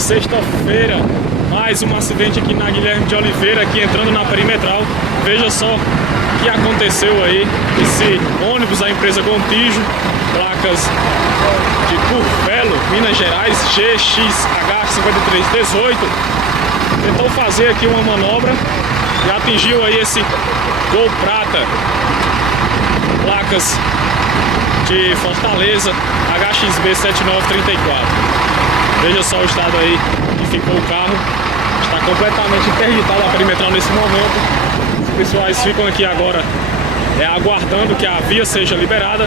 gente, sexta-feira, mais um acidente aqui na Guilherme de Oliveira, aqui entrando na perimetral. Veja só o que aconteceu aí. Esse ônibus da empresa Gontijo, placas de Curvelo, Minas Gerais, GXH5318, tentou fazer aqui uma manobra e atingiu aí esse Gol Prata, placas de Fortaleza, HXB7934. Veja só o estado aí que ficou o carro. Está completamente interditado a perimetral nesse momento. Os pessoais ficam aqui agora aguardando que a via seja liberada.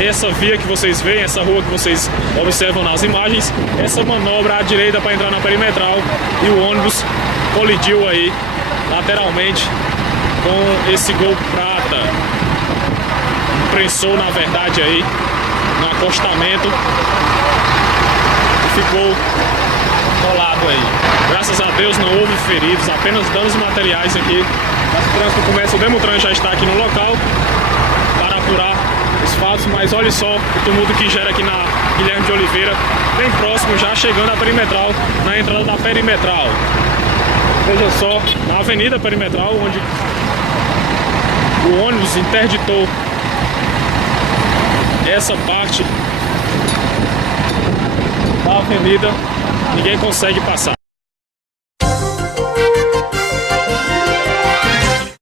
Essa via que vocês veem, essa rua que vocês observam nas imagens, essa manobra à direita para entrar na perimetral, e o ônibus colidiu aí lateralmente com esse Gol Prata. Prensou, na verdade, aí no acostamento e ficou colado aí. Graças a Deus não houve feridos, apenas danos materiais aqui. As trânsito começa, o Demutran já está aqui no local para apurar os fatos, mas olha só o tumulto que gera aqui na Guilherme de Oliveira, bem próximo, já chegando à perimetral, na entrada da perimetral. Veja só, na avenida perimetral, onde o ônibus interditou essa parte da avenida, ninguém consegue passar.